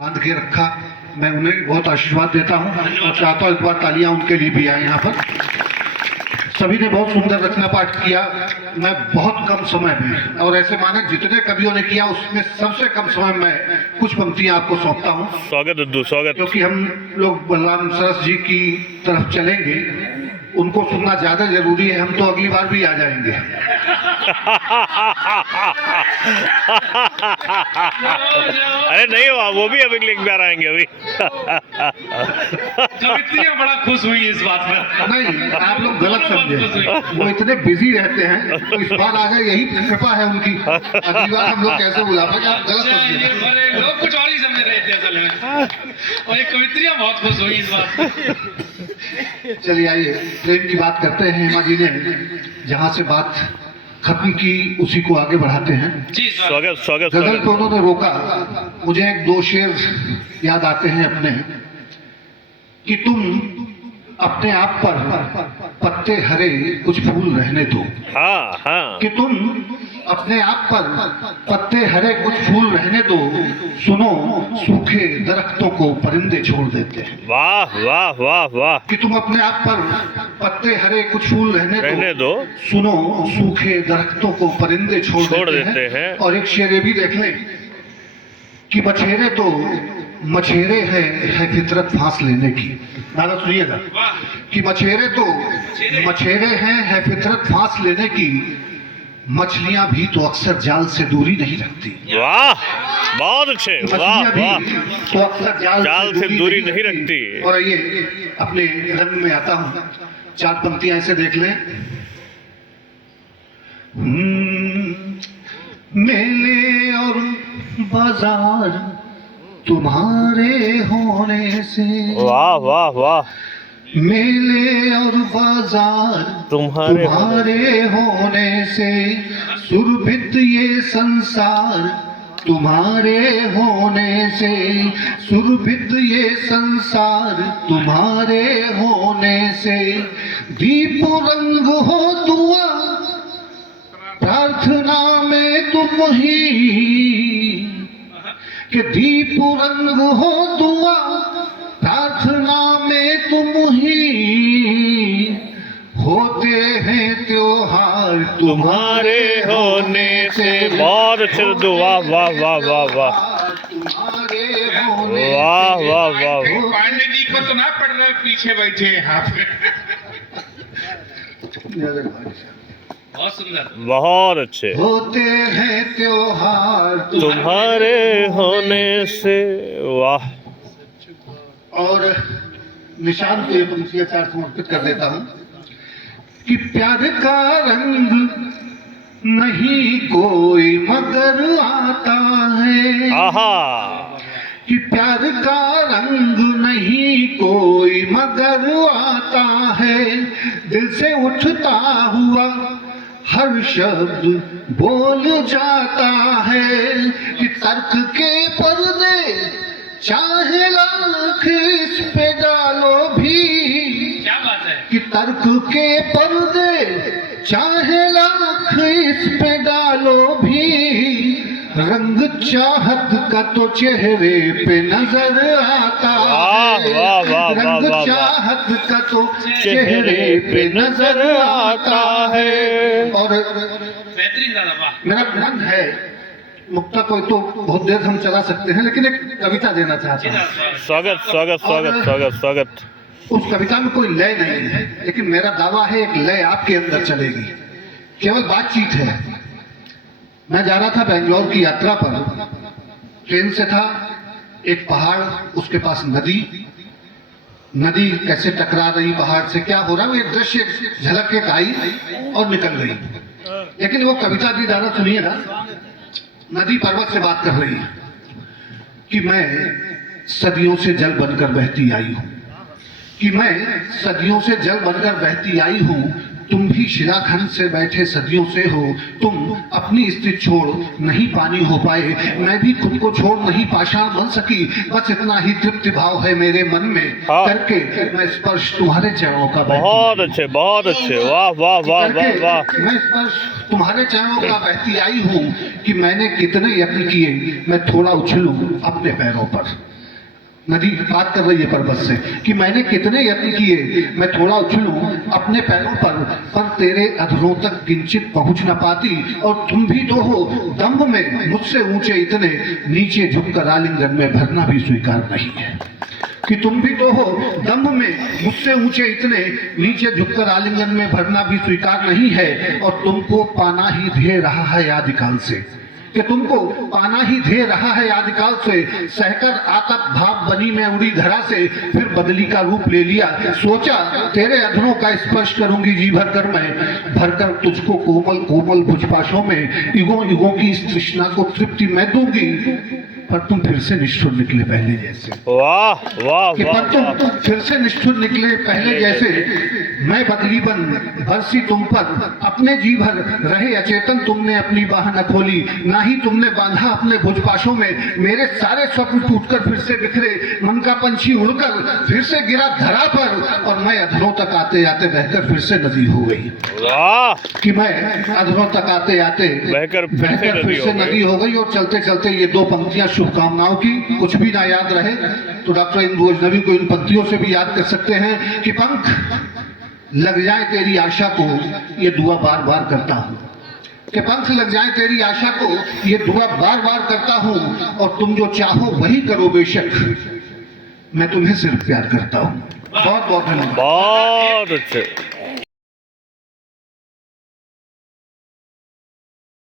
बांध के रखा। मैं उन्हें भी बहुत आशीर्वाद देता हूँ और चाहता हूँ एक बार तालियां उनके लिए भी आए यहाँ पर। सभी ने बहुत सुंदर रचना पाठ किया। मैं बहुत कम समय में, और ऐसे माने जितने कवियों ने किया उसमें सबसे कम समय में कुछ पंक्तियां आपको सौंपता हूँ। स्वागत दुद्दू, स्वागत। क्योंकि हम लोग बलराम सरस जी की तरफ चलेंगे, उनको सुनना ज्यादा जरूरी है। हम तो अगली बार भी आ जाएंगे। अरे नहीं हुआ, वो भी अभी लिंक बार आएंगे अभी। कवित्रियां बड़ा खुश हुई इस बात में। नहीं, आप लोग गलत समझे, वो इतने बिजी रहते हैं तो इस बार आ गए, यही कृपा है उनकी। अगली बार हम लोग कैसे बुला पाएंगे, आप गलत समझे। लोग कुछ और ही समझ रहे थे असल में, और ये कवित्रियां बहुत खुश हुई इस बात में। चलिए आइए, प्रेम की बात करते हैं। हेमा जी ने जहाँ से बात खत्म की उसी को आगे बढ़ाते हैं। जी स्वागत स्वागत गजल स्वागत। पे उन्होंने रोका। मुझे एक दो शेर याद आते हैं अपने, कि तुम अपने आप पर पत्ते हरे कुछ फूल रहने दो। हाँ हाँ, कि तुम अपने आप पर पत्ते हरे कुछ फूल रहने दो, सुनो सूखे दरख्तों को परिंदे छोड़ देते हैं। वाह वाह वाह वाह। कि तुम अपने आप पर पत्ते हरे कुछ फूल रहने दो, सुनो सूखे दरख्तों को परिंदे छोड़ देते हैं। और एक शेर ये भी देख लें कि मछेरे तो मछेरे है फितरत फांस लेने की। दादा सुनिएगा, कि मछेरे तो मछेरे हैं, है फितरत फांस लेने की, मछलियां भी तो अक्सर जाल से दूरी नहीं रखती। वाह, बहुत अच्छे, वाह मछलियां वाह। भी तो अक्सर जाल से दूरी नहीं रखती। और ये अपने रंग में आता हूं, चार पंक्तियां ऐसे देख लें। मेले और बाजार तुम्हारे होने से, वाह वाह वाह। मेले और बाजार तुम्हारे होने से, सुरभित ये संसार तुम्हारे होने से, सुरभित ये संसार तुम्हारे होने से, दीप रंग हो दुआ प्रार्थना में तुम ही, कि दीप रंग हो दुआ प्रार्थना में तुम ही, होते हैं त्योहार तुम्हारे होने से। बहुत अच्छे दुद्दू, वाह वाह वाह वाह वाह तुम्हारे होने वाह वाह वाह। पांडे जी को तो ना पढ़ रहे, पीछे बैठे यहाँ पे। बहुत सुंदर, बहुत अच्छे। होते हैं त्योहार तुम्हारे होने से, वाह। और निशान को ये पंक्तियां चार समर्पित कर देता हूं कि प्यार का रंग नहीं कोई मगर आता है, आहा। कि प्यार का रंग नहीं कोई मगर आता है, दिल से उठता हुआ हर शब्द बोल जाता है, कि तर्क के पर्दे चाहे लाख इस पे डालो भी, क्या बात है। कि तर्क के पर्दे चाहे लाख इस पे डालो भी, रंग चाहत का तो चेहरे पे नजर आता है, वाह, वाह, वाह, रंग वाह, वाह। चाहत का तो चेहरे पे नजर आता है। और बेहतरीन दादा, वाह। मेरा मन है, मुक्ता को तो बहुत देर हम चला सकते हैं, लेकिन एक कविता देना चाहता हूँ। स्वागत स्वागत स्वागत स्वागत स्वागत। उस कविता में कोई लय नहीं है, लेकिन मेरा दावा है एक लय आपके अंदर चलेगी। केवल बातचीत है। मैं जा रहा था बेंगलोर की यात्रा पर, ट्रेन से था, एक पहाड़, उसके पास नदी, नदी कैसे टकरा रही पहाड़ से, क्या हो रहा है, एक दृश्य झलक के आई और निकल गई। लेकिन वो कविता भी दादा सुनिएगा। नदी पर्वत से बात कर रही है कि मैं सदियों से जल बनकर बहती आई हूं, कि मैं सदियों से जल बनकर बहती आई हूं, तुम भी शिलाखंड से बैठे सदियों से हो, तुम अपनी स्थिति छोड़ नहीं पानी हो पाए, मैं भी खुद को छोड़ नहीं पाषाण बन सकी, बस इतना ही तृप्ति भाव है मेरे मन में, हाँ। करके मैं स्पर्श तुम्हारे चरणों का बहती, बहुत अच्छे, बहुत अच्छे, वाह वाह वाह वाह वाह। मैं स्पर्श तुम्हारे चरणों का बहती आई हूँ, कि मैंने कितने यत्न किए मैं थोड़ा उछलूं अपने पैरों पर। नदी बात कर रही है पर्वत से कि मैंने कितने यत्न किए, मैं थोड़ा उछलूं अपने पैरों पर तेरे अधरों तक किंचित पहुंच न पाती। और तुम भी तो हो दम्भ में मुझसे ऊंचे इतने, नीचे झुककर आलिंगन में भरना भी स्वीकार नहीं है। कि तुम भी तो हो दम्भ में मुझसे ऊंचे इतने, नीचे झुककर आलिंगन में भरना भी स्वीकार नहीं है। और तुमको पाना ही ध्येय रहा है आदिकाल से, कि तुमको पाना ही ध्येय रहा है आदिकाल से। सहकर आतप भाव बनी मैं उड़ी धरा से, फिर बदली का रूप ले लिया। सोचा तेरे अधरों का स्पर्श करूंगी जी भर कर मैं, भरकर तुझको कोमल कोमल भुजपाशों में। युगों युगों की इस तृष्णा को तृप्ति मैं दूंगी, पर तुम फिर से निष्ठुर निकले पहले जैसे। वाह वाह कि पर वाह तुम फिर से निष्ठुर निकले पहले जैसे। मैं बदली बन बरसी तुम पर, अपने जी भर रहे अचेतन तुमने अपनी बाह न खोली। ना ही तुमने बांधा अपने भुजपाशों में, मेरे सारे स्वप्न टूटकर फिर से बिखरे। मन का पंछी उड़कर फिर से गिरा धरा पर, और मैं अधरों तक आते आते बहकर फिर से नदी हो गई। वाह कि मैं अधरों तक आते आते बहकर फिर से नदी हो गई। और चलते चलते ये दो पंक्तियां शुभकामनाओं की, कुछ भी ना याद रहे तो डॉक्टर इंदु अजनबी को इन पंक्तियों से भी याद कर सकते हैं कि पंख लग जाए तेरी आशा को, ये दुआ बार बार करता हूँ। कि पंख लग जाए तेरी आशा को, ये दुआ बार बार करता हूँ। और तुम जो चाहो वही करो बेशक, मैं तुम्हें सिर्फ प्यार करता हूँ। बहुत बहुत धन्यवाद। बहुत अच्छे।